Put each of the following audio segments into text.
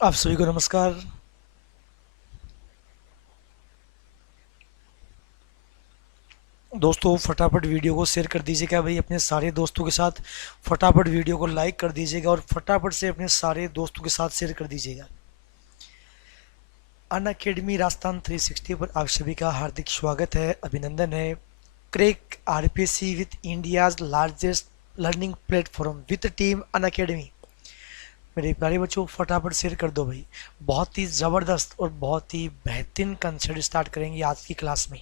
आप सभी को नमस्कार। दोस्तों फटाफट वीडियो को शेयर कर दीजिएगा भाई अपने सारे दोस्तों के साथ। फटाफट वीडियो को लाइक कर दीजिएगा और फटाफट से अपने सारे दोस्तों के साथ शेयर कर दीजिएगा। अन अकेडमी राजस्थान 360 पर आप सभी का हार्दिक स्वागत है, अभिनंदन है। Crack RPSC with India's largest learning platform with team Unacademy. मेरे प्यारे बच्चों फटाफट शेयर कर दो भाई। बहुत ही ज़बरदस्त और बहुत ही बेहतरीन कंसेप्ट स्टार्ट करेंगे आज की क्लास में।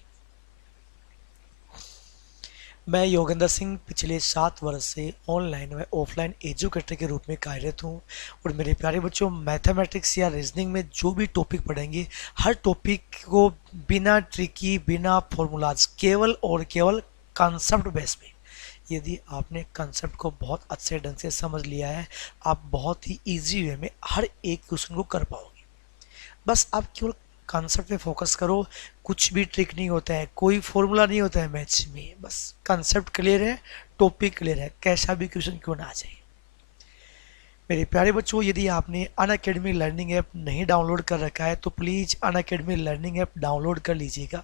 मैं योगेंद्र सिंह पिछले 7 वर्ष से ऑनलाइन व ऑफलाइन एजुकेटर के रूप में कार्यरत हूँ। और मेरे प्यारे बच्चों मैथमेटिक्स या रीजनिंग में जो भी टॉपिक पढ़ेंगे, हर टॉपिक को बिना ट्रिकी बिना फॉर्मूलाज केवल और केवल कॉन्सेप्ट बेस पे, यदि आपने कंसेप्ट को बहुत अच्छे ढंग से समझ लिया है, आप बहुत ही ईजी वे में हर एक क्वेश्चन को कर पाओगे। बस आप केवल कॉन्सेप्ट पे फोकस करो। कुछ भी ट्रिक नहीं होता है, कोई फॉर्मूला नहीं होता है मैथ्स में। बस कॉन्सेप्ट क्लियर है, टॉपिक क्लियर है, कैसा भी क्वेश्चन क्यों ना आ जाए। मेरे प्यारे बच्चों, यदि आपने अन अकेडमी लर्निंग ऐप नहीं डाउनलोड कर रखा है तो please Unacademy learning app download कर लीजिएगा।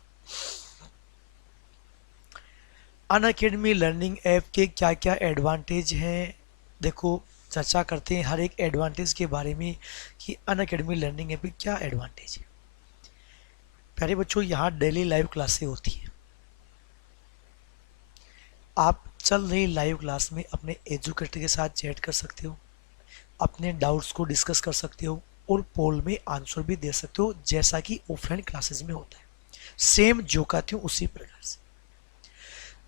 अन अकेडमी लर्निंग ऐप के क्या क्या एडवांटेज हैं, देखो चर्चा करते हैं हर एक एडवांटेज के बारे में कि अन अकेडमी लर्निंग ऐप के क्या एडवांटेज है। प्यारे बच्चों, यहाँ डेली लाइव क्लासें होती है। आप चल रही लाइव क्लास में अपने एजुकेटर के साथ चैट कर सकते हो, अपने डाउट्स को डिस्कस कर सकते हो और पोल में आंसर भी दे सकते हो, जैसा कि ऑफलाइन क्लासेस में होता है। सेम जो कहती हूँ उसी प्रकार से।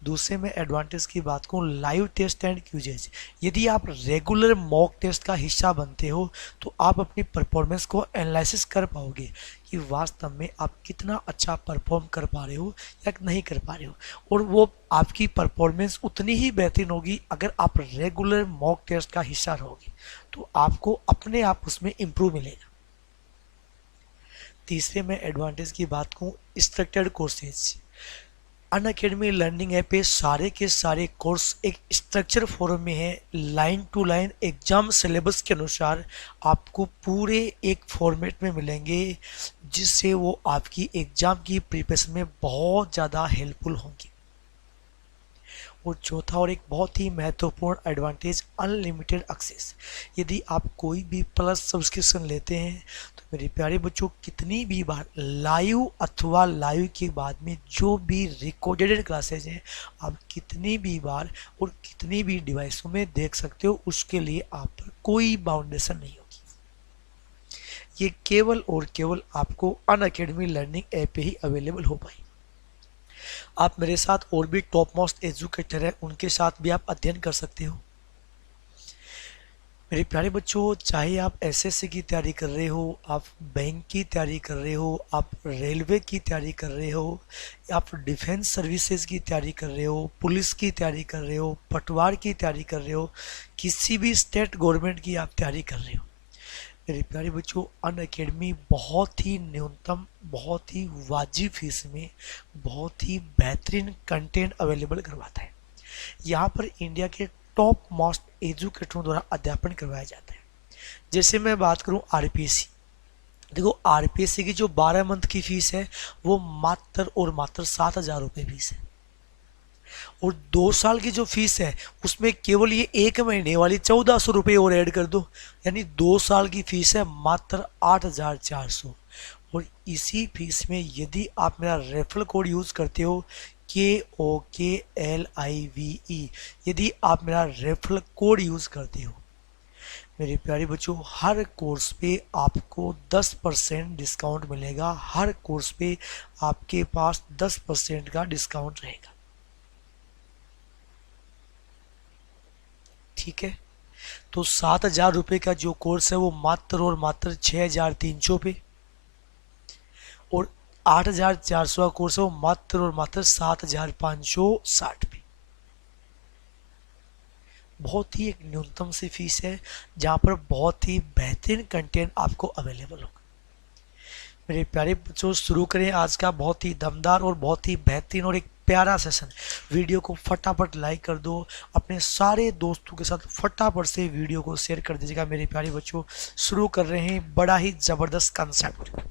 दूसरे में एडवांटेज की बात करूँ, लाइव टेस्ट एंड क्यूजेज। यदि आप रेगुलर मॉक टेस्ट का हिस्सा बनते हो तो आप अपनी परफॉर्मेंस को एनालिसिस कर पाओगे कि वास्तव में आप कितना अच्छा परफॉर्म कर पा रहे हो या नहीं कर पा रहे हो। और वो आपकी परफॉर्मेंस उतनी ही बेहतरीन होगी अगर आप रेगुलर मॉक टेस्ट का हिस्सा रहोगे, तो आपको अपने आप उसमें इम्प्रूव मिलेगा। तीसरे में एडवांटेज की बात कहूँ, स्ट्रक्चर्ड कोर्सेज। अन अकेडमी लर्निंग ऐप पे सारे के सारे कोर्स एक स्ट्रक्चर फॉर्म में है, line to line exam syllabus के अनुसार आपको पूरे एक फॉर्मेट में मिलेंगे, जिससे वो आपकी एग्जाम की प्रिपरेशन में बहुत ज़्यादा हेल्पफुल होंगे। और चौथा और एक बहुत ही महत्वपूर्ण एडवांटेज, अनलिमिटेड एक्सेस। यदि आप कोई भी प्लस सब्सक्रिप्शन लेते हैं तो मेरे प्यारे बच्चों, कितनी भी बार लाइव अथवा लाइव के बाद में जो भी रिकॉर्डेड क्लासेज हैं, आप कितनी भी बार और कितनी भी डिवाइसों में देख सकते हो। उसके लिए आप पर कोई बाउंडेशन नहीं होगी। ये केवल और केवल आपको अन अकेडमी लर्निंग ऐप पे ही अवेलेबल हो पाएगी। आप मेरे साथ और भी टॉप मोस्ट एजुकेटर हैं, उनके साथ भी आप अध्ययन कर सकते हो। मेरे प्यारे बच्चों, चाहे आप एसएससी की तैयारी कर रहे हो, आप बैंक की तैयारी कर रहे हो, आप रेलवे की तैयारी कर रहे हो, आप डिफेंस सर्विसेज की तैयारी कर रहे हो, पुलिस की तैयारी कर रहे हो, पटवार की तैयारी कर रहे हो, किसी भी स्टेट गवर्नमेंट की आप तैयारी कर रहे हो, मेरे प्यारे बच्चों अन अकेडमी बहुत ही न्यूनतम, बहुत ही वाजिब फीस में बहुत ही बेहतरीन कंटेंट अवेलेबल करवाता है। यहाँ पर इंडिया के टॉप मोस्ट एजुकेटरों द्वारा अध्यापन करवाया जाता है। जैसे मैं बात करूँ आरपीएससी, देखो आरपीएससी की जो 12 मंथ की फीस है वो मात्र और मात्र 7,000 रुपये फीस है। और 2 साल की जो फीस है उसमें केवल ये 1 महीने वाली 1,400 रुपये और ऐड कर दो, यानी 2 साल की फीस है मात्र 8,400। और इसी फीस में यदि आप मेरा रेफरल कोड यूज़ करते हो KOKLIVE, यदि आप मेरा रेफरल कोड यूज़ करते हो, मेरे प्यारे बच्चों हर कोर्स पे आपको 10% डिस्काउंट मिलेगा। हर कोर्स पे आपके पास 10% का डिस्काउंट रहेगा। ठीक है, तो 7,000 रुपये का जो कोर्स है वो मात्र और मात्र 6,300 पे, और 8,400 का कोर्स है वो मात्र और मात्र 7,560 पे। बहुत ही एक न्यूनतम सी फीस है जहाँ पर बहुत ही बेहतरीन कंटेंट आपको अवेलेबल होगा। मेरे प्यारे बच्चों, शुरू करें आज का बहुत ही दमदार और बहुत ही बेहतरीन और एक प्यारा सेशन। वीडियो को फटाफट लाइक कर दो, अपने सारे दोस्तों के साथ फटाफट से वीडियो को शेयर कर दीजिएगा। मेरे प्यारे बच्चों, शुरू कर रहे हैं बड़ा ही जबरदस्त कंसेप्ट।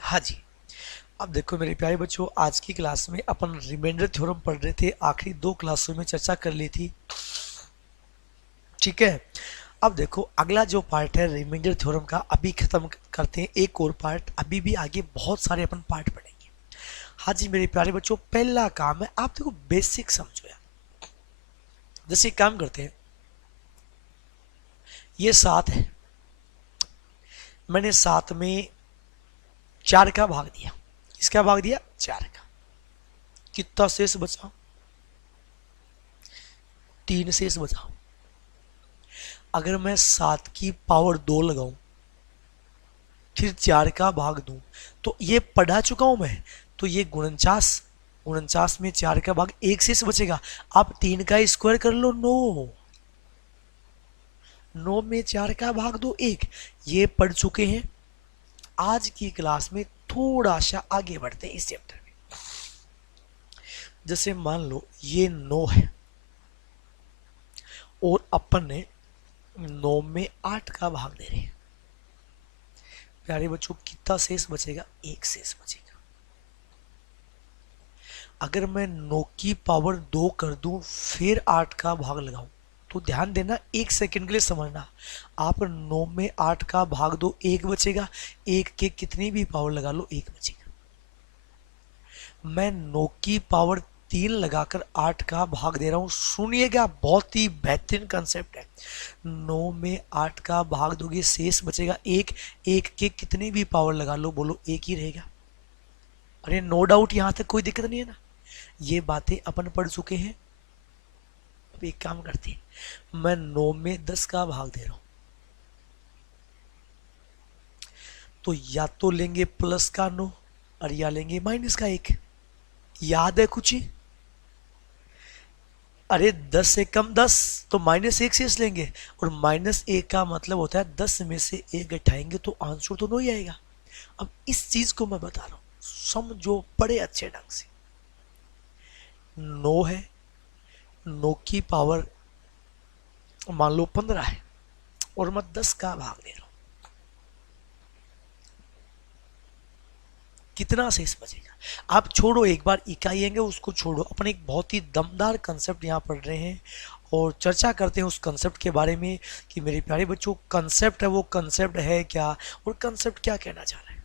हाँ जी, अब देखो मेरे प्यारे बच्चों, आज की क्लास में अपन रिमाइंडर थ्योरम पढ़ रहे थे, आखिरी 2 क्लासों में चर्चा कर ली थी। ठीक है, अब देखो अगला जो पार्ट है रिमाइंडर थ्योरम का, अभी खत्म करते हैं एक और पार्ट, अभी भी आगे बहुत सारे अपन पार्ट पढ़ेंगे। हाँ जी मेरे प्यारे बच्चों, पहला काम है आप देखो बेसिक समझो यार। जैसे काम करते हैं, ये 7 है, मैंने 7 में 4 का भाग दिया। इसका भाग दिया 4 का, कितना शेष बचा? 3 शेष बचा। अगर मैं 7 की पावर 2 लगाऊं, फिर 4 का भाग दूं, तो ये पढ़ा चुका हूं मैं, तो ये 49, 49 में 4 का भाग 1 शेष बचेगा। आप 3 का स्क्वायर कर लो, 9, 9 में 4 का भाग दो 1, ये पढ़ चुके हैं। आज की क्लास में थोड़ा सा आगे बढ़ते हैं इस चैप्टर में। जैसे मान लो ये 9 है और अपन ने 9 में 8 का भाग दे रहे हैं। प्यारे बच्चों, कितना शेष बचेगा? 1 शेष बचेगा। अगर मैं 9 की पावर 2 कर दूं, फिर 8 का भाग लगाऊं, तो ध्यान देना, 1 सेकंड के लिए समझना। आप 9 में 8 का भाग दो, 1 बचेगा। 1 के कितनी भी पावर लगा लो, 1 बचेगा। मैं 9 की पावर 3 लगाकर 8 का भाग दे रहा हूं। सुनिएगा, बहुत ही बेहतरीन कंसेप्ट है। 9 में 8 का भाग दोगे, शेष बचेगा 1। 1 के कितनी भी पावर लगा लो, बोलो 1 ही रहेगा। अरे नो डाउट, यहां तक कोई दिक्कत नहीं है ना? ये बातें अपन पढ़ चुके हैं। अब एक काम करते हैं, मैं 9 में 10 का भाग दे रहा हूं, तो या तो लेंगे प्लस का 9 और या लेंगे माइनस का 1। याद है कुछ ही? अरे 10 से कम 10 तो -1 शेष लेंगे, और -1 का मतलब होता है 10 में से 1 घटाएंगे तो आंसर तो 9 ही आएगा। अब इस चीज को मैं बता रहा हूं, समझो बड़े अच्छे ढंग से। 9 है, 9 की पावर मान लो 15 है, और मैं 10 का भाग दे रहा हूं, कितना शेष बचेगा? आप छोड़ो, एक बार इकाई आएंगे उसको छोड़ो, अपन एक बहुत ही दमदार कंसेप्ट यहाँ पढ़ रहे हैं और चर्चा करते हैं उस कंसेप्ट के बारे में कि मेरे प्यारे बच्चों, कंसेप्ट है वो कंसेप्ट है क्या, और कंसेप्ट क्या कहना चाह रहा है।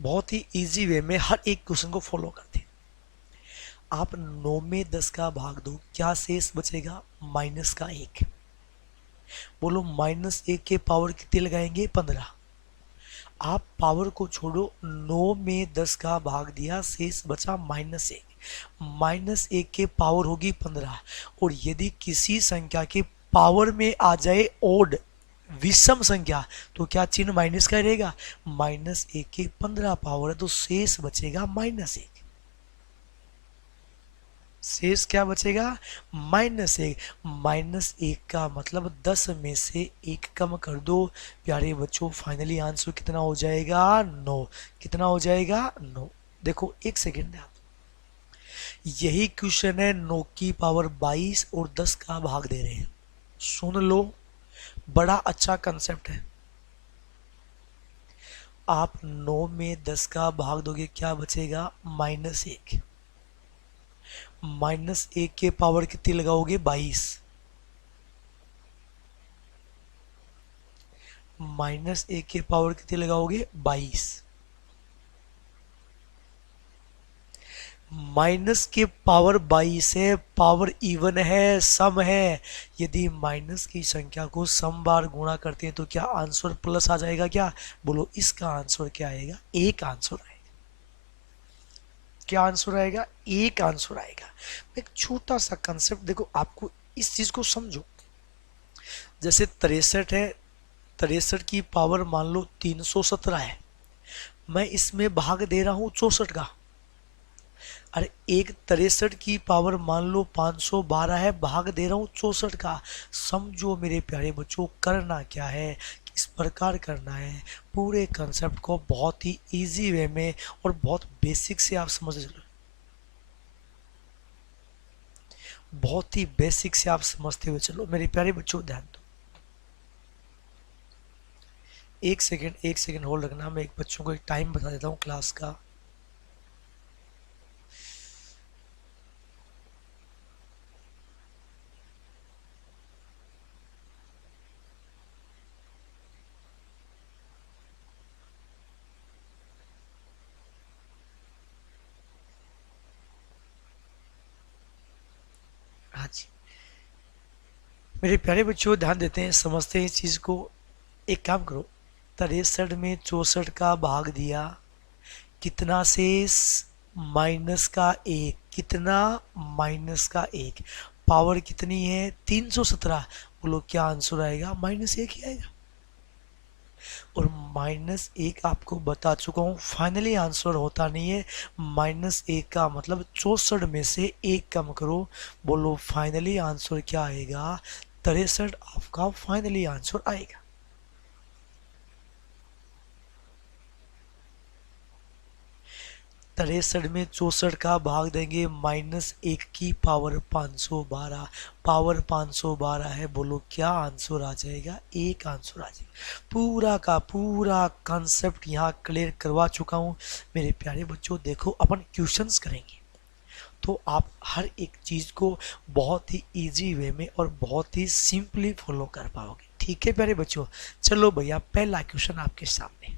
बहुत ही इजी वे में हर एक क्वेश्चन को फॉलो करते हैं। आप 9 में 10 का भाग दो, क्या शेष बचेगा? -1। बोलो -1 के पावर कितने लगाएंगे? 15। आप पावर को छोड़ो, 9 में 10 का भाग दिया, शेष बचा -1। -1 के पावर होगी 15, और यदि किसी संख्या के पावर में आ जाए ओड, विषम संख्या, तो क्या चिन्ह माइनस का रहेगा? -1 के 15 पावर है, तो शेष बचेगा -1। शेष क्या बचेगा? -1। -1 का मतलब 10 में से 1 कम कर दो। प्यारे बच्चों, फाइनली आंसर कितना हो जाएगा? 9। कितना हो जाएगा? 9। देखो एक सेकेंड, यही क्वेश्चन है 9 की पावर 22 और 10 का भाग दे रहे हैं। सुन लो, बड़ा अच्छा कंसेप्ट है। आप 9 में 10 का भाग दोगे, क्या बचेगा? -1। -1 के पावर कितनी लगाओगे? 22। -1 के पावर कितनी लगाओगे? 22। माइनस के पावर 22 है, पावर इवन है, सम है। यदि माइनस की संख्या को सम बार गुणा करते हैं तो क्या आंसर प्लस आ जाएगा क्या? बोलो इसका आंसर क्या आएगा? एक आंसर आएगा। क्या आंसर आएगा? एक आंसर आएगा। एक छोटा सा कंसेप्ट देखो, आपको इस चीज को समझो। जैसे 63 है, 63 की पावर मान लो 317 है, मैं इसमें भाग दे रहा हूं 64 का। अरे एक 63 की पावर मान लो 512 है, भाग दे रहा हूं 64 का। समझो मेरे प्यारे बच्चों, करना क्या है, किस प्रकार करना है। पूरे कंसेप्ट को बहुत ही इजी वे में और बहुत बेसिक से आप समझ लो, बहुत ही बेसिक से आप समझते हुए चलो मेरे प्यारे बच्चों। ध्यान दो, एक सेकेंड होल्ड रखना। मैं एक बच्चों को एक टाइम बता देता हूँ क्लास का। हाँ जी, मेरे प्यारे बच्चों ध्यान देते हैं, समझते हैं इस चीज को। एक काम करो, 63 में 64 का भाग दिया, कितना शेष, माइनस का एक। कितना, माइनस का एक। पावर कितनी है, 317। बोलो क्या आंसर आएगा, माइनस एक ही आएगा। और माइनस एक आपको बता चुका हूं फाइनली आंसर होता नहीं है। माइनस एक का मतलब 64 में से एक कम करो। बोलो फाइनली आंसर क्या आएगा, 63 आपका फाइनली आंसर आएगा। 63 में 64 का भाग देंगे, माइनस एक की पावर 512। पावर 512 है, बोलो क्या आंसर आ जाएगा, एक आंसर आ जाएगा। पूरा का पूरा कॉन्सेप्ट यहाँ क्लियर करवा चुका हूँ मेरे प्यारे बच्चों। देखो अपन क्वेश्चंस करेंगे तो आप हर एक चीज को बहुत ही इजी वे में और बहुत ही सिंपली फॉलो कर पाओगे। ठीक है प्यारे बच्चों, चलो भैया पहला क्वेश्चन आपके सामने।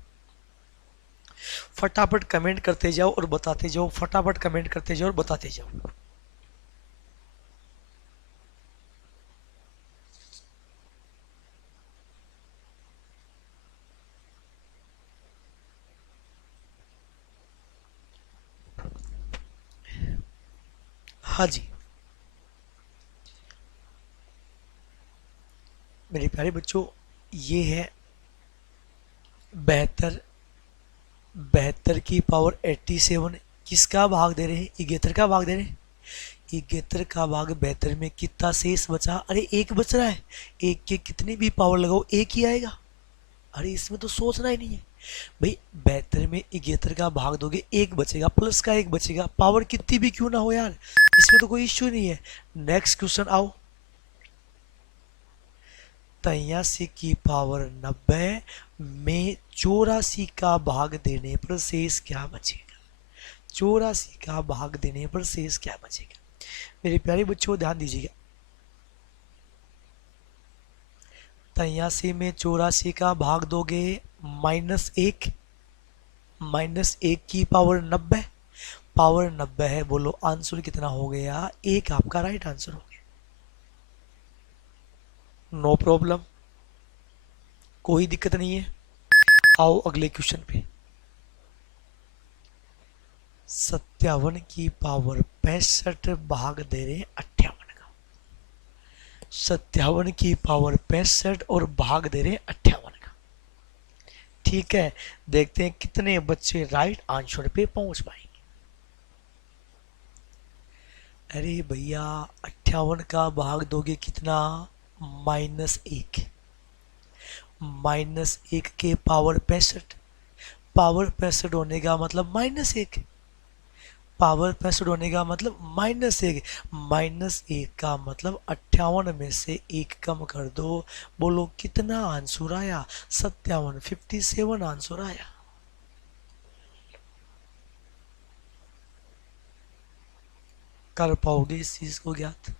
फटाफट कमेंट करते जाओ और बताते जाओ, फटाफट कमेंट करते जाओ और बताते जाओ। हाँ जी, मेरे प्यारे बच्चों, ये है 72। 72 की पावर 87। किसका भाग दे रहे हैं, 71 का भाग दे रहे हैं। 71 का भाग 72 में कितना शेष बचा, अरे एक बच रहा है। एक के कितनी भी पावर लगाओ एक ही आएगा। अरे इसमें तो सोचना ही नहीं है भाई। 72 में 71 का भाग दोगे एक बचेगा, प्लस का एक बचेगा, पावर कितनी भी क्यों ना हो यार, इसमें तो कोई इश्यू नहीं है। नेक्स्ट क्वेश्चन आओ। 83 की पावर 90 में 84 का भाग देने पर शेष क्या बचेगा। 84 का भाग देने पर शेष क्या बचेगा, मेरे प्यारे बच्चों ध्यान दीजिएगा। 83 में 84 का भाग दोगे, माइनस एक। माइनस एक की पावर 90। पावर 90 है, बोलो आंसर कितना हो गया, एक आपका राइट आंसर हो गया। नो प्रॉब्लम, कोई दिक्कत नहीं है। आओ अगले क्वेश्चन पे। 57 की पावर 65 भाग दे रहे हैं 58 का। 57 की पावर 65 और भाग दे रहे हैं 58 का। ठीक है, देखते हैं कितने बच्चे राइट आंसर पे पहुंच पाएंगे। अरे भैया 58 का भाग दोगे कितना, माइनस एक। माइनस एक के पावर 65। पावर 65 होने का मतलब माइनस एक। पावर 65 होने का मतलब माइनस एक। माइनस एक का मतलब 58 में से एक कम कर दो। बोलो कितना आंसर आया, 57, 57 आंसर आया। कर पाओगे इस चीज को ज्ञात।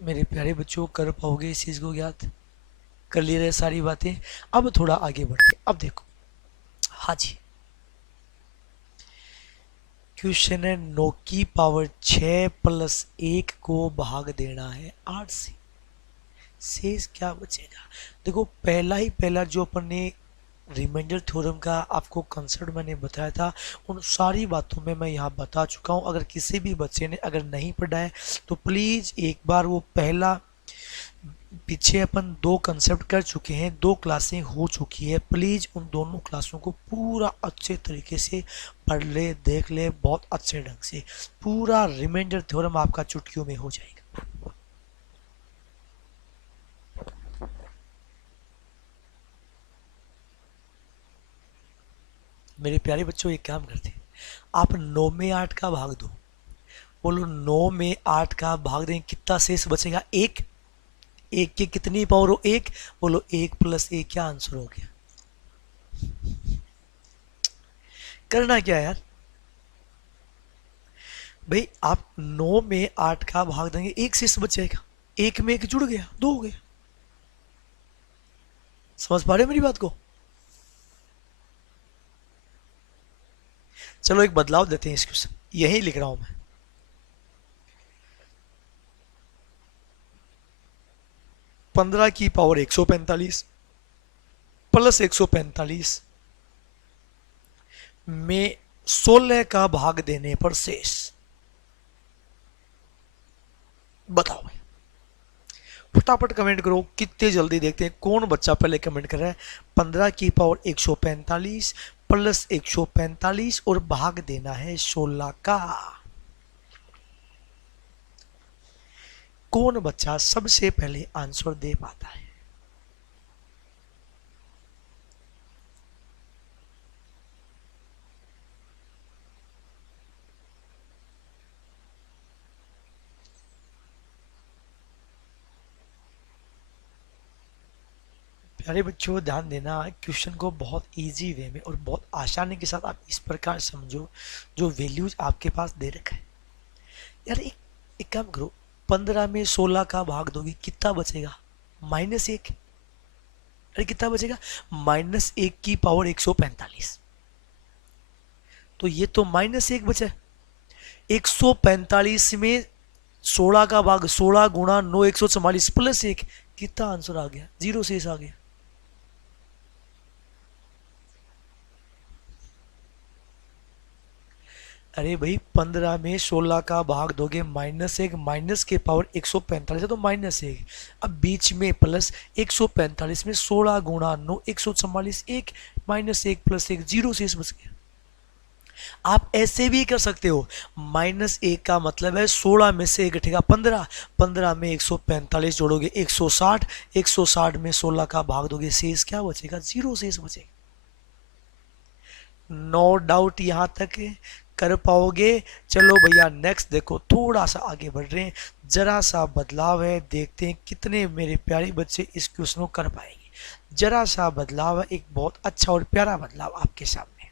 मेरे प्यारे बच्चों कर पाओगे इस चीज को ज्ञात। कर लिए रहे सारी बातें। अब थोड़ा आगे बढ़ते, अब देखो। हाँ जी, क्वेश्चन है 9 की पावर 6 प्लस एक को भाग देना है 8 से, शेष क्या बचेगा। देखो पहला ही पहला जो अपन ने रिमाइंडर थ्योरम का आपको कंसेप्ट मैंने बताया था, उन सारी बातों में मैं यहाँ बता चुका हूँ। अगर किसी भी बच्चे ने अगर नहीं पढ़ा है तो प्लीज़ एक बार वो पहला, पीछे अपन दो कंसेप्ट कर चुके हैं, दो क्लासें हो चुकी है, प्लीज़ उन दोनों क्लासों को पूरा अच्छे तरीके से पढ़ ले, देख ले, बहुत अच्छे ढंग से। पूरा रिमाइंडर थ्योरम आपका चुटकियों में हो जाएगा। मेरे प्यारे बच्चों, एक काम करते हैं, आप 9 में 8 का भाग दो। बोलो 9 में 8 का भाग दें, कितना शेष बचेगा? एक। एक की कितनी पावर हो? एक। बोलो 1 + 1, क्या आंसर हो गया? करना क्या यार भाई, आप 9 में 8 का भाग देंगे, एक शेष बच जाएगा, एक में एक जुड़ गया, दो हो गया। समझ पा रहे हो मेरी बात को? चलो एक बदलाव देते हैं इस क्वेश्चन, यही लिख रहा हूं मैं। 15 की पावर 145 प्लस 145 में 16 का भाग देने पर शेष। बताओ भाई, फटाफट कमेंट करो, कितने जल्दी देखते हैं कौन बच्चा पहले कमेंट कर रहा है। 15 की पावर 145 प्लस 145 और भाग देना है 16 का। कौन बच्चा सबसे पहले आंसर दे पाता है? प्यारे बच्चों, ध्यान देना, क्वेश्चन को बहुत इजी वे में और बहुत आसानी के साथ आप इस प्रकार समझो, जो वैल्यूज आपके पास दे रखा है। यार एक काम करो, 15 में 16 का भाग दोगे, कितना बचेगा? -1। अरे कितना बचेगा? -1 की पावर 145। तो ये तो -1 बचा। 145 में 16 का भाग, 16 गुणा 9, 144 प्लस 1, कितना आंसर आ गया? 0 शेष आ गया। अरे भाई, 15 में 16 का भाग दोगे, -1, माइनस के पावर 145 है तो -1, अब बीच में प्लस, 145 में 16 गुणा 9, 144, 1, -1 + 1, 0 शेष बच गया। आप ऐसे भी कर सकते हो, -1 का मतलब है 16 में से एक घटेगा 15, 15 में 145 जोड़ोगे 160, 160 में 16 का भाग दोगे, शेष क्या बचेगा? 0 शेष बचेगा। नो डाउट यहां तक कर पाओगे? चलो भैया नेक्स्ट देखो, थोड़ा सा आगे बढ़ रहे हैं, जरा सा बदलाव है, देखते हैं कितने मेरे प्यारे बच्चे इस क्वेश्चन को कर पाएंगे। जरा सा बदलाव है, एक बहुत अच्छा और प्यारा बदलाव आपके सामने।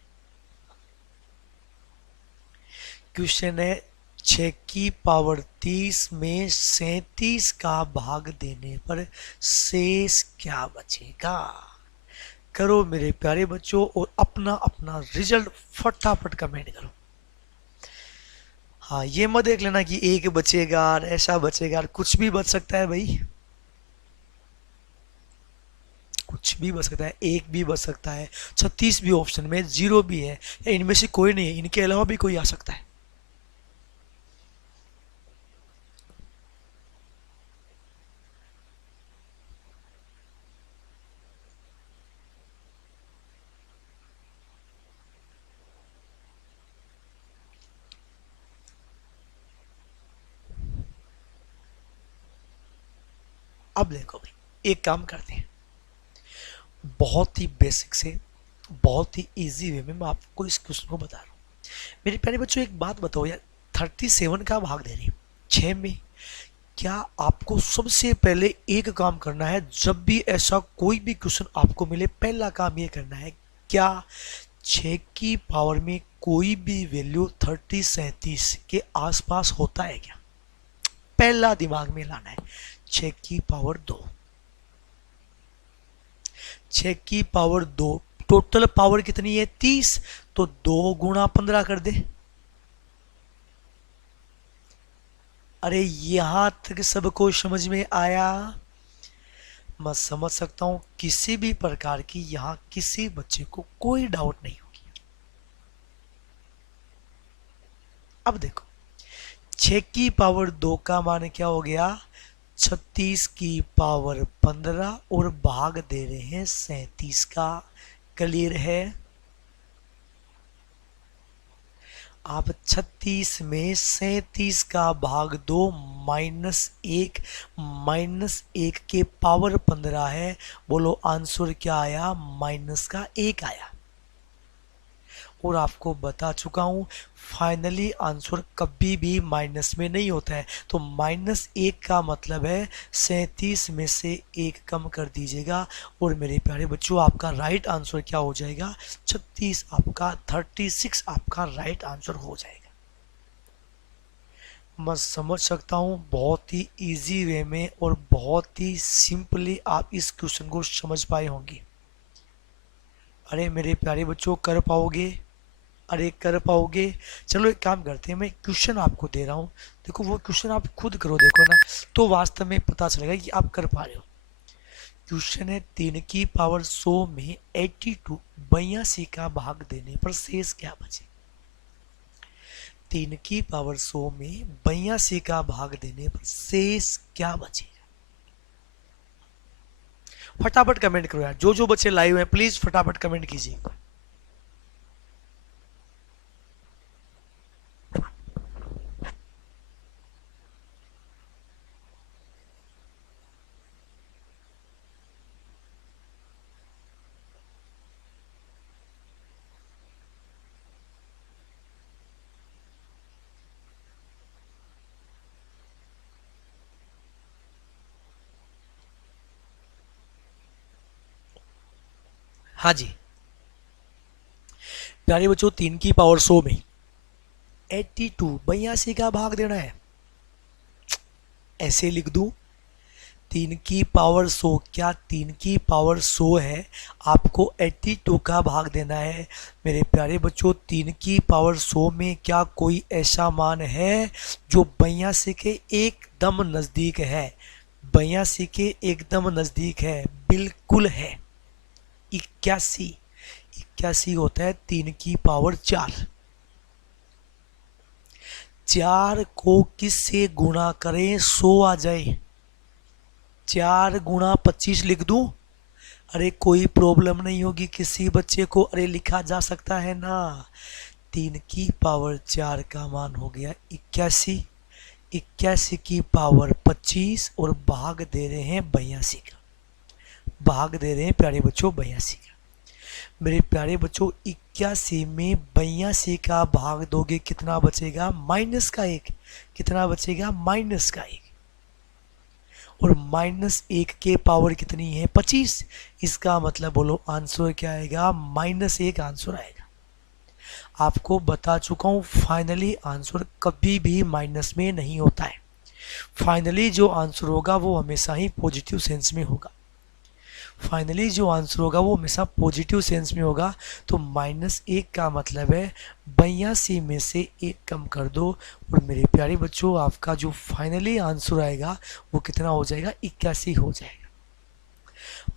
क्वेश्चन है, 6 की पावर 30 में 37 का भाग देने पर शेष क्या बचेगा? करो मेरे प्यारे बच्चों, और अपना अपना रिजल्ट फटाफट कमेंट करो। हाँ, ये मत देख लेना कि एक बचेगा और ऐसा बचेगा, और कुछ भी बच सकता है भाई, कुछ भी बच सकता है, एक भी बच सकता है, 36 भी ऑप्शन में, 0 भी है, या इनमें से कोई नहीं है, इनके अलावा भी कोई आ सकता है। अब देखो भाई, एक काम करते हैं, बहुत ही बेसिक से बहुत ही इजी वे में मैं आपको इस क्वेश्चन को बता रहा हूँ। मेरे प्यारे बच्चों, एक बात बताओ यार, 37 का भाग दे रही है 6 में, क्या आपको सबसे पहले एक काम करना है, जब भी ऐसा कोई भी क्वेश्चन आपको मिले, पहला काम ये करना है, क्या 6 की पावर में कोई भी वैल्यू 37 के आसपास होता है क्या? पहला दिमाग में लाना है। 6 की पावर 2, 6 की पावर 2, टोटल पावर कितनी है? 30, तो 2 गुणा 15 कर दे। अरे यहां तक सबको समझ में आया? मैं समझ सकता हूं किसी भी प्रकार की यहां किसी बच्चे को कोई डाउट नहीं होगी। अब देखो, 6 की पावर 2 का मान क्या हो गया, 36 की पावर 15 और भाग दे रहे हैं 37 का। क्लियर है? आप 36 में 37 का भाग दो, -1, -1 के पावर 15 है। बोलो आंसर क्या आया, -1 आया। और आपको बता चुका हूं फाइनली आंसर कभी भी माइनस में नहीं होता है। तो -1 का मतलब है 37 में से 1 कम कर दीजिएगा और मेरे प्यारे बच्चों आपका राइट आंसर क्या हो जाएगा, 36 आपका 36 आपका राइट आंसर हो जाएगा। मैं समझ सकता हूँ बहुत ही इजी वे में और बहुत ही सिंपली आप इस क्वेश्चन को समझ पाए होंगे। अरे मेरे प्यारे बच्चों कर पाओगे, अरे कर पाओगे। चलो एक काम करते हैं, मैं क्वेश्चन आपको दे रहा हूँ, देखो वो क्वेश्चन आप खुद करो, देखो ना तो वास्तव में पता चलेगा कि आप कर पा रहे हो। क्वेश्चन है 3 की पावर 100 में 82 82 का भाग देने पर शेष क्या बचे। 3 की पावर 100 में 82 का भाग देने पर शेष क्या बचेगा। फटाफट कमेंट करो यार, जो जो बच्चे लाइव हैं प्लीज फटाफट कमेंट कीजिए। हाँ जी प्यारे बच्चों, 3 की पावर 100 में 82 82 का भाग देना है, ऐसे लिख दूं 3 की पावर 100, क्या 3 की पावर 100 है, आपको 82 का भाग देना है। मेरे प्यारे बच्चों 3 की पावर 100 में क्या कोई ऐसा मान है जो 82 के एकदम नजदीक है, 82 के एकदम नजदीक है, बिल्कुल है। 81, 81 होता है 3 की पावर 4। 4 को किससे गुणा करें 100 आ जाए, 4 गुणा 25 लिख दूं, अरे कोई प्रॉब्लम नहीं होगी किसी बच्चे को, अरे लिखा जा सकता है ना। 3 की पावर 4 का मान हो गया 81, 81 की पावर 25 और भाग दे रहे हैं 82 का, भाग दे रहे हैं प्यारे बच्चों 82 का। मेरे प्यारे बच्चों 81 में 82 का भाग दोगे कितना बचेगा, -1, कितना बचेगा, -1। और -1 के पावर कितनी है 25, इसका मतलब बोलो आंसर क्या आएगा, -1 आंसर आएगा। आपको बता चुका हूं फाइनली आंसर कभी भी माइनस में नहीं होता है। फाइनली जो आंसर होगा वो हमेशा ही पॉजिटिव सेंस में होगा, फाइनली जो आंसर होगा वो हमेशा पॉजिटिव सेंस में होगा। तो -1 का मतलब है 82 में से 1 कम कर दो और मेरे प्यारे बच्चों आपका जो फाइनली आंसर आएगा वो कितना हो जाएगा, 81 हो जाएगा।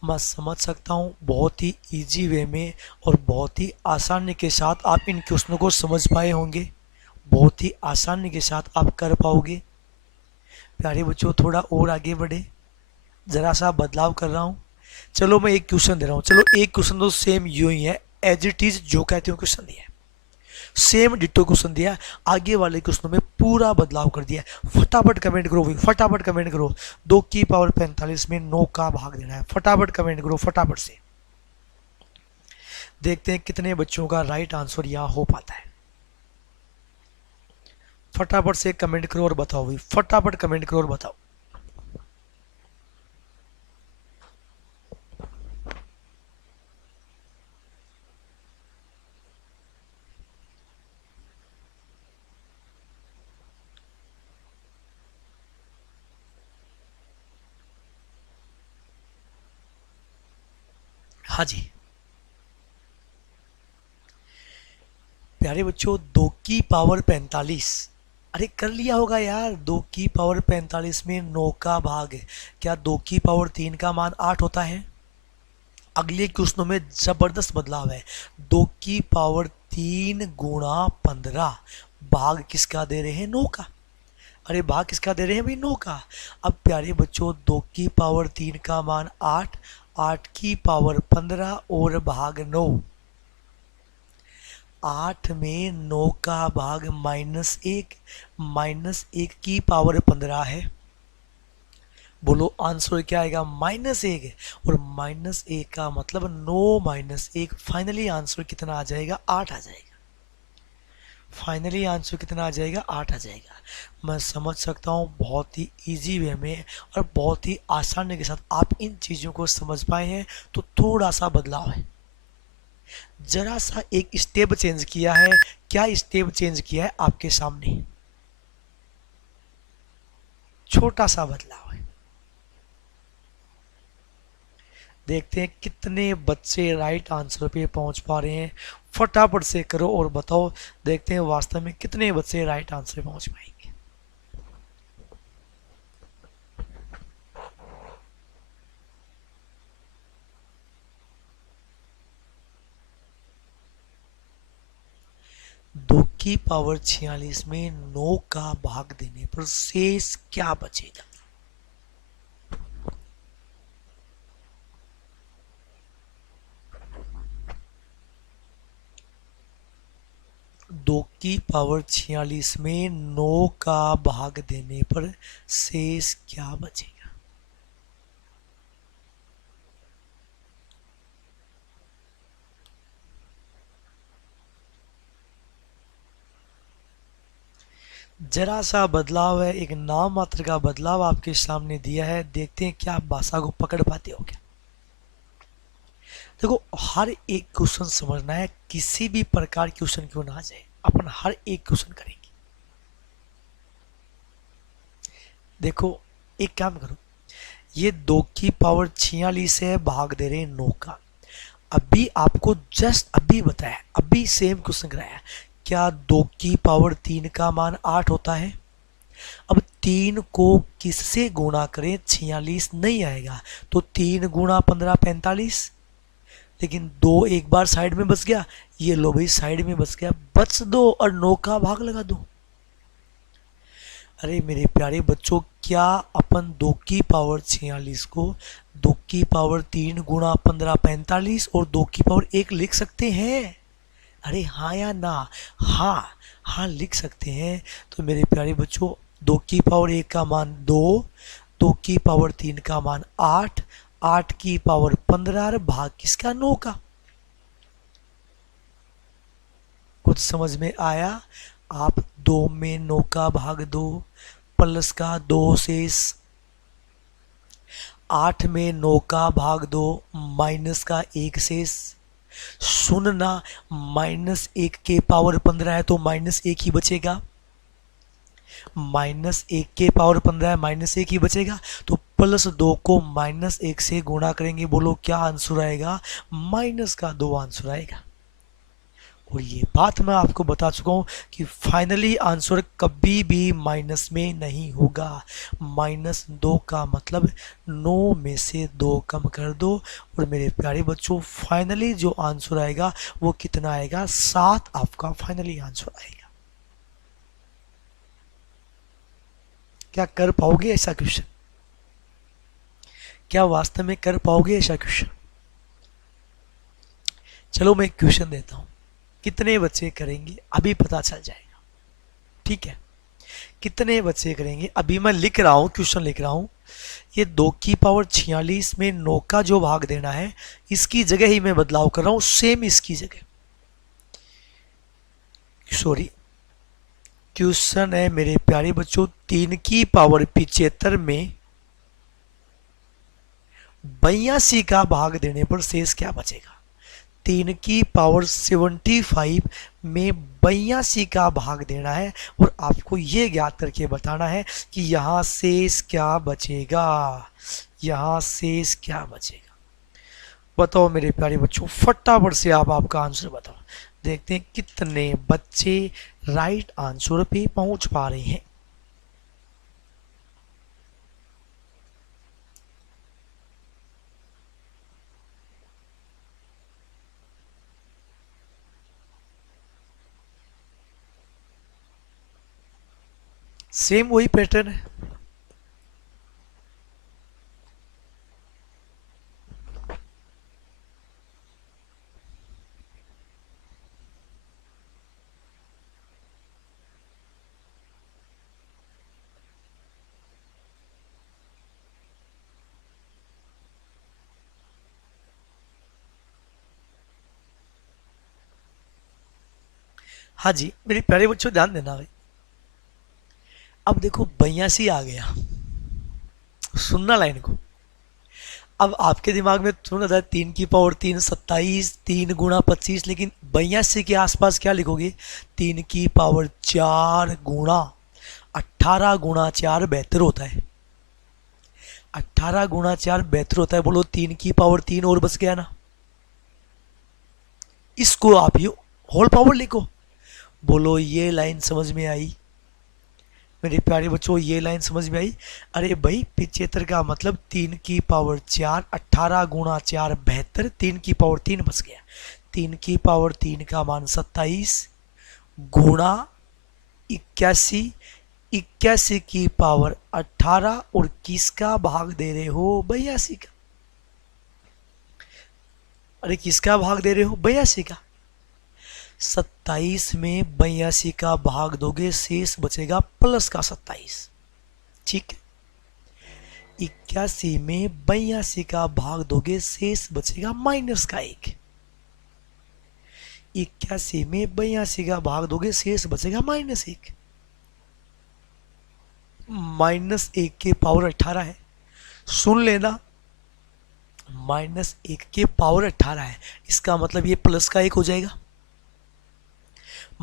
मैं समझ सकता हूँ बहुत ही इजी वे में और बहुत ही आसानी के साथ आप इन क्वेश्चनों को समझ पाए होंगे, बहुत ही आसानी के साथ आप कर पाओगे। प्यारे बच्चों थोड़ा और आगे बढ़े, ज़रा सा बदलाव कर रहा हूँ। चलो मैं एक क्वेश्चन दे रहा हूँ, चलो एक क्वेश्चन तो सेम यू ही है, एज इट इज जो कहते हो क्वेश्चन दिया है, सेम डिटो क्वेश्चन दिया है, आगे वाले क्वेश्चनों में पूरा बदलाव कर दिया है। फटाफट कमेंट करो भाई, फटाफट कमेंट करो। 2 की पावर 45 में 9 का भाग देना है, फटाफट कमेंट करो फटाफट से। देखते हैं कितने बच्चों का राइट आंसर यहाँ हो पाता है। फटाफट से कमेंट करो और बताओ भाई, फटाफट कमेंट करो और बताओ। हाँ जी प्यारे बच्चों 2 की पावर 45, अरे कर लिया होगा यार, 2 की पावर 45 में 9 का भाग, क्या 2 की पावर 3 का मान 8 होता है? अगले क्वेश्चनों में जबरदस्त बदलाव है। 2 की पावर 3 गुणा 15, भाग किसका दे रहे हैं? 9 का। अरे भाग किसका दे रहे हैं भाई? 9 का। अब प्यारे बच्चों 2 की पावर 3 का मान 8, 8 की पावर 15 और भाग 9, 8 में 9 का भाग -1, -1 की पावर 15 है। बोलो आंसर क्या आएगा? -1। और -1 का मतलब 9 - 1, फाइनली आंसर कितना आ जाएगा? 8 आ जाएगा। फाइनली आंसर कितना आ जाएगा? 8 आ जाएगा। मैं समझ सकता हूँ बहुत ही इजी वे में और बहुत ही आसानी के साथ आप इन चीज़ों को समझ पाए हैं। तो थोड़ा सा बदलाव है, जरा सा एक स्टेप चेंज किया है। क्या स्टेप चेंज किया है? आपके सामने छोटा सा बदलाव है। देखते हैं कितने बच्चे राइट आंसर पे पहुंच पा रहे हैं। फटाफट से करो और बताओ, देखते हैं वास्तव में कितने बच्चे राइट आंसर पे पहुंच पाएंगे। दो की पावर 46 में 9 का भाग देने पर शेष क्या बचेगा? 2 की पावर 46 में 9 का भाग देने पर शेष क्या बचेगा? जरा सा बदलाव है, एक नाम मात्र का बदलाव आपके सामने दिया है। देखते हैं क्या आप भाषा को पकड़ पाते हो क्या। देखो हर एक क्वेश्चन समझना है, किसी भी प्रकार क्वेश्चन क्यों ना आ जाए, अपन हर एक क्वेश्चन करेंगे। देखो एक काम करो, ये 2 की पावर 46 है, भाग दे रहे हैं 9 का। अभी आपको जस्ट अभी बताया, अभी सेम क्वेश्चन कराया, क्या 2 की पावर 3 का मान 8 होता है? अब 3 को किससे गुणा करें? 46 नहीं आएगा, तो 3 × 15 45। लेकिन 2 एक बार साइड में बच गया, ये लो भाई साइड में बच गया, बच दो और 9 का भाग लगा दो। अरे मेरे प्यारे बच्चों, क्या अपन 2 की पावर 46 को 2 की पावर 3 × 15 45 और 2 की पावर 1 लिख सकते हैं? अरे हाँ या ना? हाँ, हाँ लिख सकते हैं। तो मेरे प्यारे बच्चों 2 की पावर 1 का मान 2, 2 की पावर 3 का मान 8, 8 की पावर 15 और भाग किसका? 9 का। कुछ समझ में आया? आप 2 में 9 का भाग दो, प्लस का 2 शेष, 8 में 9 का भाग दो, माइनस का 1 शेष। सुनना, -1 के पावर 15 है तो -1 ही बचेगा, -1 के पावर 15 है, -1 ही बचेगा। तो +2 को -1 से गुणा करेंगे, बोलो क्या आंसर आएगा? -2 आंसर आएगा। और ये बात मैं आपको बता चुका हूँ कि फाइनली आंसर कभी भी माइनस में नहीं होगा। -2 का मतलब 9 में से 2 कम कर दो और मेरे प्यारे बच्चों फाइनली जो आंसर आएगा वो कितना आएगा? 7 आपका फाइनली आंसर आएगा। क्या कर पाओगे ऐसा क्वेश्चन? क्या वास्तव में कर पाओगे ऐसा क्वेश्चन? चलो मैं क्वेश्चन देता हूँ, कितने बच्चे करेंगे अभी पता चल जाएगा। ठीक है, कितने बच्चे करेंगे? अभी मैं लिख रहा हूं, क्वेश्चन लिख रहा हूं। ये 2 की पावर 46 में 9 का जो भाग देना है, इसकी जगह ही मैं बदलाव कर रहा हूं, सेम इसकी जगह। सॉरी, क्वेश्चन है मेरे प्यारे बच्चों 3 की पावर 75 में 82 का भाग देने पर शेष क्या बचेगा? 3 की पावर 75 में 82 का भाग देना है और आपको ये ज्ञात करके बताना है कि यहाँ शेष क्या बचेगा, यहाँ शेष क्या बचेगा। बताओ मेरे प्यारे बच्चों, फटाफट से आप आपका आंसर बताओ। देखते हैं कितने बच्चे राइट आंसर पे पहुंच पा रहे हैं। सेम वही पैटर्न है। हाँ जी मेरे प्यारे बच्चों ध्यान देना भाई। अब देखो 82 आ गया, सुनना लाइन को। अब आपके दिमाग में सुन रहा था 3 की पावर 3 27, 3 गुणा 25, लेकिन 82 के आसपास क्या लिखोगे? 3 की पावर 4 गुणा 18 गुणा 4 बेहतर होता है। 18 गुणा 4 बेहतर होता है। बोलो 3 की पावर 3 और बच गया ना। इसको आप ये होल पावर लिखो। बोलो ये लाइन समझ में आई मेरे प्यारे बच्चों? ये लाइन समझ में आई? अरे भाई 75 का मतलब 3 की पावर 4, 18 गुणा 4 72, 3 की पावर 3 बच गया। 3 की पावर 3 का मान 27 गुणा 81, 81 की पावर 18 और किसका भाग दे रहे हो? 82 का। अरे किसका भाग दे रहे हो? 82 का। 27 में 82 का भाग दोगे, शेष बचेगा प्लस का 27। ठीक है। 81 में 82 का भाग दोगे, शेष बचेगा माइनस का 1। 81 में 82 का भाग दोगे, शेष बचेगा -1। -1 के पावर 18 है, सुन लेना। -1 के पावर 18 है, इसका मतलब ये प्लस का 1 हो जाएगा।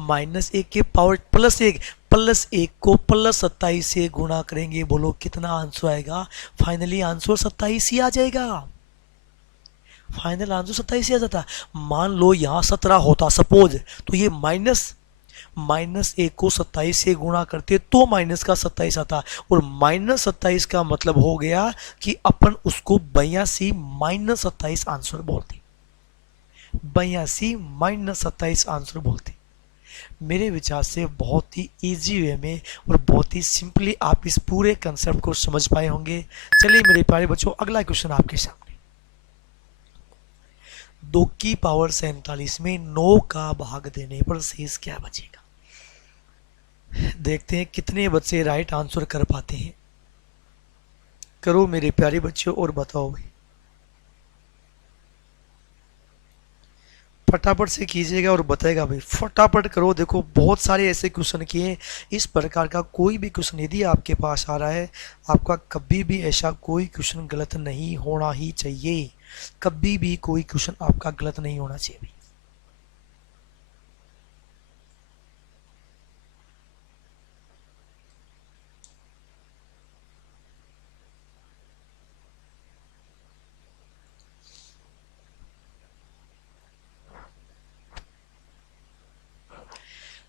-1 के पावर +1, +1 को +27 से गुणा करेंगे। बोलो कितना आंसर आएगा? फाइनली आंसर 27 ही आ जाएगा। फाइनल आंसर 27 ही आ जाता। मान लो यहाँ 17 होता सपोज, तो ये -1 को 27 से गुणा करते तो माइनस का 27 आता, और -27 का मतलब हो गया कि अपन उसको 82 -27 आंसर बोलते। 82 -27 आंसर बोलते। मेरे विचार से बहुत ही इजी वे में और बहुत ही सिंपली आप इस पूरे कंसेप्ट को समझ पाए होंगे। चलिए मेरे प्यारे बच्चों, अगला क्वेश्चन आपके सामने। 2 की पावर 47 में 9 का भाग देने पर शेष क्या बचेगा? देखते हैं कितने बच्चे राइट आंसर कर पाते हैं। करो मेरे प्यारे बच्चों और बताओ भाई, फटाफट से कीजिएगा और बताएगा भाई, फटाफट करो। देखो बहुत सारे ऐसे क्वेश्चन किए, इस प्रकार का कोई भी क्वेश्चन यदि आपके पास आ रहा है, आपका कभी भी ऐसा कोई क्वेश्चन गलत नहीं होना ही चाहिए। कभी भी कोई क्वेश्चन आपका गलत नहीं होना चाहिए।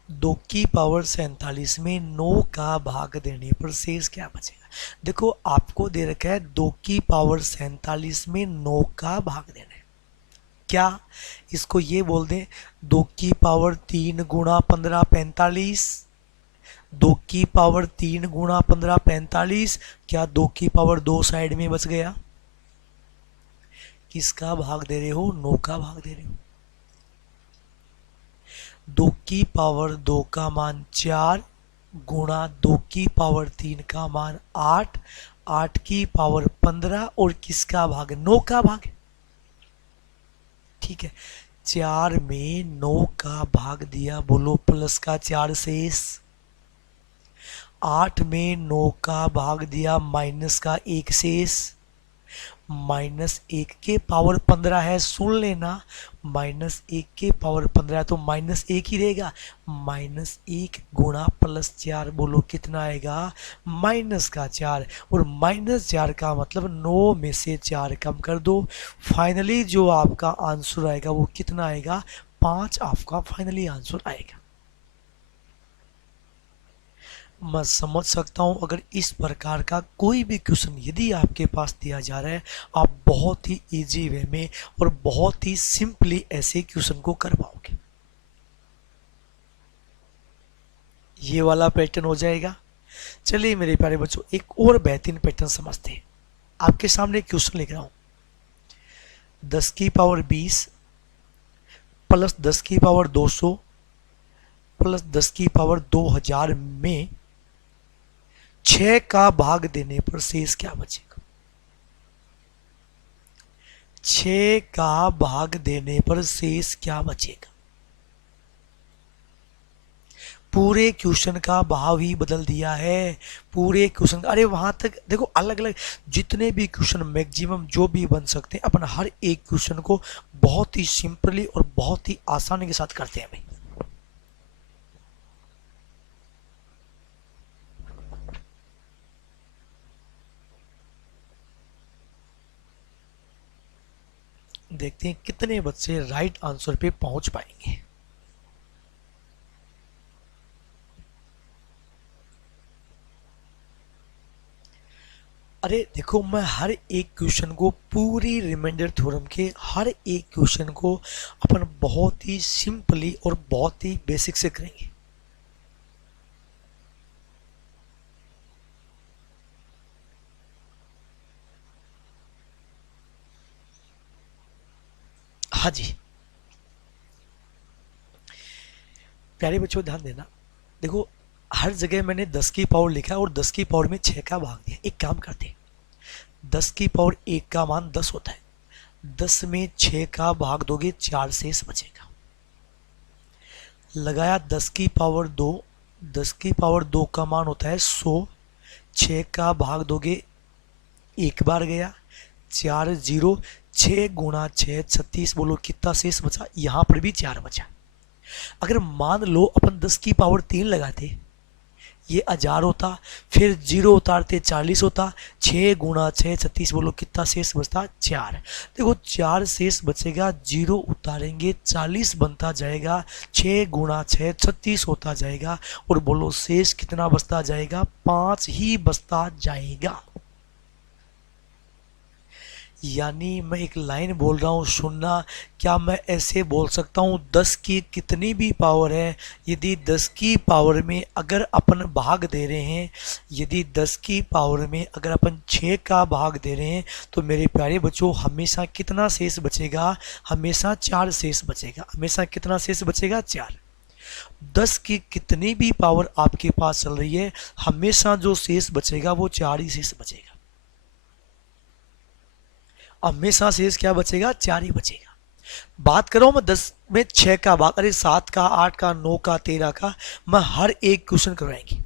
2 की पावर 47 में 9 का भाग देने पर शेष क्या बचेगा? देखो आपको दे रखा है 2 की पावर 47 में 9 का भाग देना है। क्या इसको ये बोल दें 2 की पावर 3 गुणा 15 45? 2 की पावर 3 गुणा 15 45। क्या 2 की पावर 2 साइड में बच गया? किसका भाग दे रहे हो? 9 का भाग दे रहे हो। 2 की पावर 2 का मान 4 गुणा 2 की पावर 3 का मान 8, 8 की पावर 15 और किसका भाग? 9 का भाग। ठीक है, 4 में 9 का भाग दिया, बोलो प्लस का 4 शेष। 8 में 9 का भाग दिया, माइनस का 1 शेष। -1 के पावर 15 है, सुन लेना। -1 के पावर 15 है तो -1 ही रहेगा। -1 गुणा +4, बोलो कितना आएगा? -4। और -4 का मतलब 9 में से 4 कम कर दो। फाइनली जो आपका आंसर आएगा वो कितना आएगा? 5 आपका फाइनली आंसर आएगा। मैं समझ सकता हूं अगर इस प्रकार का कोई भी क्वेश्चन यदि आपके पास दिया जा रहा है, आप बहुत ही इजी वे में और बहुत ही सिंपली ऐसे क्वेश्चन को कर पाओगे। ये वाला पैटर्न हो जाएगा। चलिए मेरे प्यारे बच्चों, एक और बेहतरीन पैटर्न समझते हैं। आपके सामने क्वेश्चन लिख रहा हूं, 10 की पावर 20 प्लस 10 की पावर 200 प्लस 10 की पावर 2000 में 6 का भाग देने पर शेष क्या बचेगा? 6 का भाग देने पर शेष क्या बचेगा? पूरे क्वेश्चन का भाव ही बदल दिया है। पूरे क्वेश्चन, अरे वहां तक देखो, अलग अलग जितने भी क्वेश्चन मैक्सिमम जो भी बन सकते हैं, अपन हर एक क्वेश्चन को बहुत ही सिंपली और बहुत ही आसानी के साथ करते हैं भाई। देखते हैं कितने बच्चे राइट आंसर पे पहुंच पाएंगे। अरे देखो, मैं हर एक क्वेश्चन को पूरी रिमाइंडर थ्योरम के हर एक क्वेश्चन को अपन बहुत ही सिंपली और बहुत ही बेसिक से करेंगे। हाँ जी प्यारे बच्चों, ध्यान देना। देखो, हर जगह मैंने 10 की पावर लिखा है और 10 की पावर में 6 का भाग दिया। एक काम करते हैं, 10 की पावर 1 का मान 10 होता है, 10 में 6 का भाग दोगे 4 शेष बचेगा। लगाया 10 की पावर 2, 10 की पावर 2 का मान होता है 100, 6 का भाग दोगे एक बार गया, 4 जीरो, 6 गुणा 6 36, बोलो कितना शेष बचा? यहां पर भी 4 बचा। अगर मान लो अपन 10 की पावर 3 लगाते, ये 1000 होता, फिर जीरो उतारते 40 होता, 6 गुणा 6 36, बोलो कितना शेष बचता? 4। देखो 4 शेष बचेगा, जीरो उतारेंगे 40 बनता जाएगा, 6 गुणा 6 36 होता जाएगा, और बोलो शेष कितना बचता जाएगा? 5 ही बचता जाएगा। यानी मैं एक लाइन बोल रहा हूँ, सुनना। क्या मैं ऐसे बोल सकता हूँ 10 की कितनी भी पावर है, यदि 10 की पावर में अगर अपन भाग दे रहे हैं, यदि 10 की पावर में अगर अपन 6 का भाग दे रहे हैं, तो मेरे प्यारे बच्चों हमेशा कितना शेष बचेगा? हमेशा 4 शेष बचेगा। हमेशा कितना शेष बचेगा? 4। 10 की कितनी भी पावर आपके पास चल रही है, हमेशा जो शेष बचेगा वो 4 ही शेष बचेगा। हमेशा शेष क्या बचेगा? 4 ही बचेगा। बात कर रहा हूं मैं 10 में 6 का भाग, अरे 7 का, 8 का, 9 का, 13 का, मैं हर एक क्वेश्चन करवाएंगे,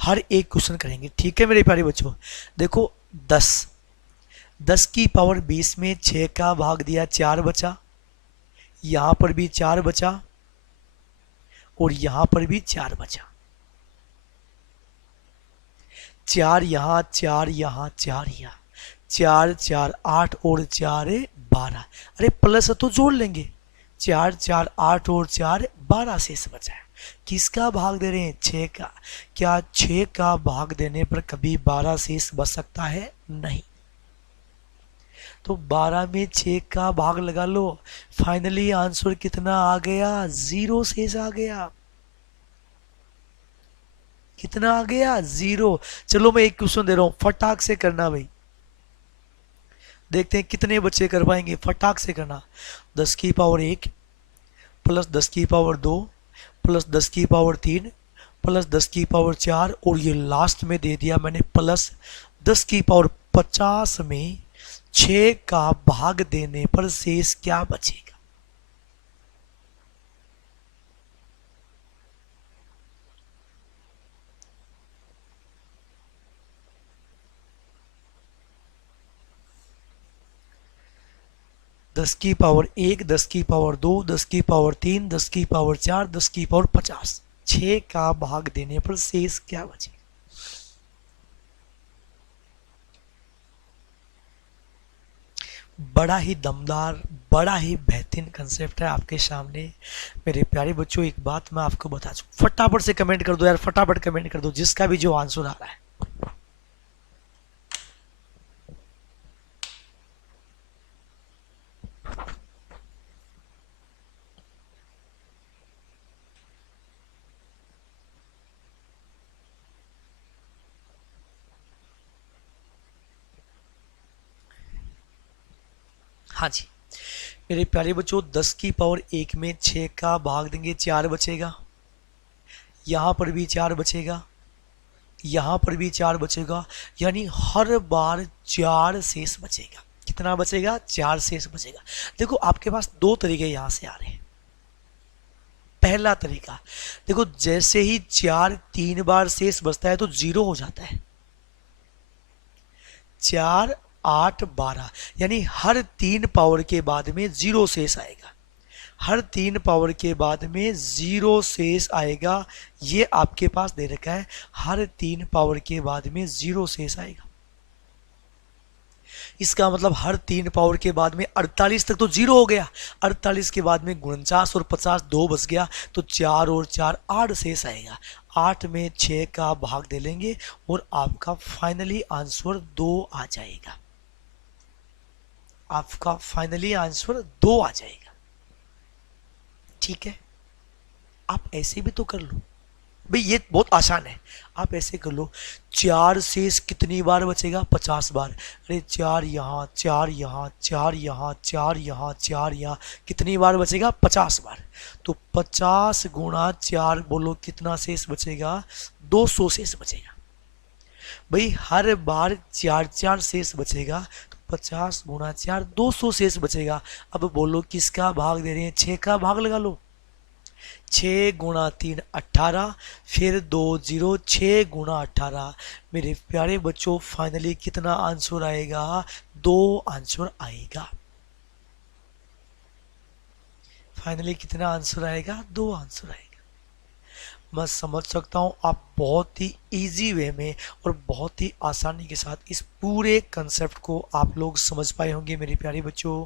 हर एक क्वेश्चन करेंगे। ठीक है मेरे प्यारे बच्चों, देखो 10, 10 की पावर 20 में 6 का भाग दिया, 4 बचा, यहां पर भी 4 बचा, और यहां पर भी 4 बचा। 4 यहां, 4 यहां, 4 यहां, 4 4 8 और 4 12। अरे प्लस तो जोड़ लेंगे, 4 4 8 और 4 12 शेष बचा है। किसका भाग दे रहे हैं? 6 का। क्या 6 का भाग देने पर कभी 12 शेष बच सकता है? नहीं। तो 12 में 6 का भाग लगा लो, फाइनली आंसर कितना आ गया? 0 शेष आ गया। कितना आ गया? 0। चलो मैं एक क्वेश्चन दे रहा हूं, फटाक से करना भाई, देखते हैं कितने बच्चे कर पाएंगे। फटाक से करना। 10 की पावर 1 प्लस 10 की पावर 2 प्लस 10 की पावर 3 प्लस 10 की पावर 4, और ये लास्ट में दे दिया मैंने प्लस 10 की पावर 50 में 6 का भाग देने पर शेष क्या बचेगा? 10 की पावर 1, 10 की पावर 2, 10 की पावर 3, 10 की पावर 4, 10 की पावर 50, 6 का भाग देने पर शेष क्या बचेगा? बड़ा ही दमदार, बड़ा ही बेहतरीन कंसेप्ट है आपके सामने। मेरे प्यारे बच्चों, एक बात मैं आपको बता दूं, फटाफट से कमेंट कर दो यार, फटाफट कमेंट कर दो जिसका भी जो आंसर आ रहा है। हाँ जी मेरे प्यारे बच्चों, 10 की पावर 1 में 6 का भाग देंगे 4 बचेगा, यहाँ पर भी 4 बचेगा, यहाँ पर भी 4 बचेगा, यानी हर बार 4 शेष बचेगा। कितना बचेगा? 4 शेष बचेगा। देखो आपके पास दो तरीके यहाँ से आ रहे हैं। पहला तरीका देखो, जैसे ही 4 3 बार शेष बचता है तो 0 हो जाता है। 4 8 12, यानी हर 3 पावर के बाद में 0 शेष आएगा। हर 3 पावर के बाद में 0 शेष आएगा। ये आपके पास दे रखा है, हर 3 पावर के बाद में 0 शेष आएगा। इसका मतलब हर 3 पावर के बाद में 48 तक तो 0 हो गया, 48 के बाद में 49 और 50 2 बच गया, तो 4 और 4 8 शेष आएगा। 8 में 6 का भाग दे लेंगे और आपका फाइनली आंसर 2 आ जाएगा। आपका फाइनली आंसर 2 आ जाएगा। ठीक है, आप ऐसे भी तो कर लो भाई, ये बहुत आसान है। आप ऐसे कर लो, 4 शेष कितनी बार बचेगा? 50 बार। अरे 4 यहाँ, 4 यहाँ, 4 यहाँ, 4 यहाँ, 4 यहाँ, कितनी बार बचेगा? 50 बार। तो 50 गुणा 4 बोलो कितना शेष बचेगा? 200 शेष बचेगा। भाई हर बार 4 4 शेष बचेगा, तो 50 गुणा 4 200 शेष बचेगा। अब बोलो किसका भाग दे रहे हैं? 6 का भाग लगा लो। 6 गुणा 3 18, फिर 2 0, 6 गुणा 18। मेरे प्यारे बच्चों, फाइनली कितना आंसर आएगा? 2 आंसर आएगा। फाइनली कितना आंसर आएगा? 2 आंसर आएगा। मैं समझ सकता हूँ आप बहुत ही इजी वे में और बहुत ही आसानी के साथ इस पूरे कंसेप्ट को आप लोग समझ पाए होंगे मेरे प्यारे बच्चों।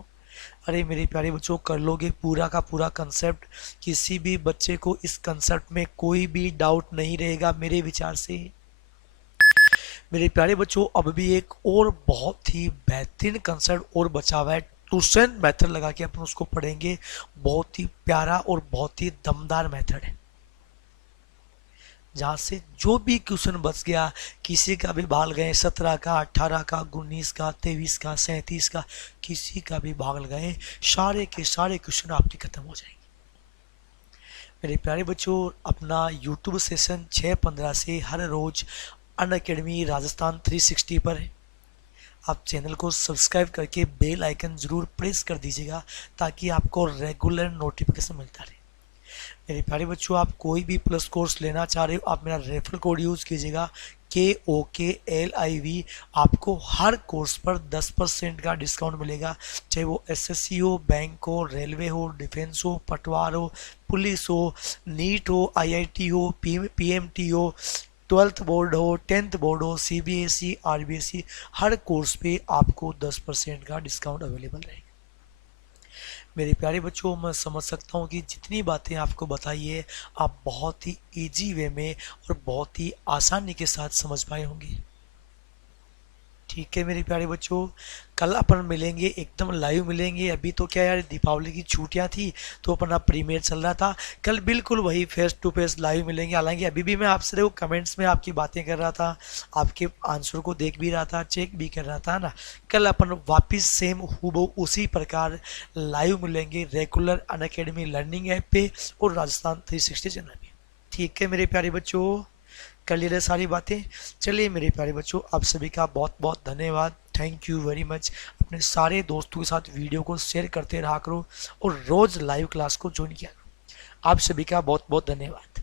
अरे मेरे प्यारे बच्चों, कर लोगे पूरा का पूरा कंसेप्ट। किसी भी बच्चे को इस कंसेप्ट में कोई भी डाउट नहीं रहेगा मेरे विचार से। मेरे प्यारे बच्चों, अब भी एक और बहुत ही बेहतरीन कंसेप्ट और बचा हुआ है। ट्यूशन मेथड लगा के अपन उसको पढ़ेंगे। बहुत ही प्यारा और बहुत ही दमदार मेथड है, जहाँ से जो भी क्वेश्चन बच गया, किसी का भी भाग लगाए 17 का, 18 का, 19 का, 23 का, 37 का, किसी का भी भाग लगाए, सारे के सारे क्वेश्चन आपके खत्म हो जाएंगे। मेरे प्यारे बच्चों, अपना यूट्यूब सेशन 6:15 से हर रोज अनअकैडमी राजस्थान 360 पर है। आप चैनल को सब्सक्राइब करके बेल आइकन जरूर प्रेस कर दीजिएगा, ताकि आपको रेगुलर नोटिफिकेशन मिलता रहे। मेरे प्यारे बच्चों, आप कोई भी प्लस कोर्स लेना चाह रहे हो, आप मेरा रेफरल कोड यूज़ कीजिएगा KOKLIV। आपको हर कोर्स पर 10% का डिस्काउंट मिलेगा, चाहे वो SSC हो, बैंक हो, रेलवे हो, डिफेंस हो, पटवार हो, पुलिस हो, नीट हो, IIT हो, PMT हो, 12th बोर्ड हो, 10th बोर्ड हो, CBSE RBSE, हर कोर्स पे आपको 10% का डिस्काउंट अवेलेबल रहेगा। मेरे प्यारे बच्चों, मैं समझ सकता हूँ कि जितनी बातें आपको बताई है, आप बहुत ही इजी वे में और बहुत ही आसानी के साथ समझ पाए होंगे। ठीक है मेरे प्यारे बच्चों, कल अपन मिलेंगे, एकदम लाइव मिलेंगे। अभी तो क्या यार, दीपावली की छुट्टियां थी तो अपना प्रीमियर चल रहा था। कल बिल्कुल वही फेस टू फेस लाइव मिलेंगे। हालांकि अभी भी मैं आपसे देखो कमेंट्स में आपकी बातें कर रहा था, आपके आंसर को देख भी रहा था, चेक भी कर रहा था ना। कल अपन वापिस सेम हूबहू उसी प्रकार लाइव मिलेंगे, रेगुलर अनअकैडमी लर्निंग ऐप पे और राजस्थान 360 चैनल पे। ठीक है मेरे प्यारे बच्चों, कर लिए रहे सारी बातें। चलिए मेरे प्यारे बच्चों, आप सभी का बहुत बहुत धन्यवाद। Thank you very much. अपने सारे दोस्तों के साथ वीडियो को शेयर करते रहा करो और रोज़ लाइव क्लास को ज्वाइन किया करो। आप सभी का बहुत बहुत धन्यवाद।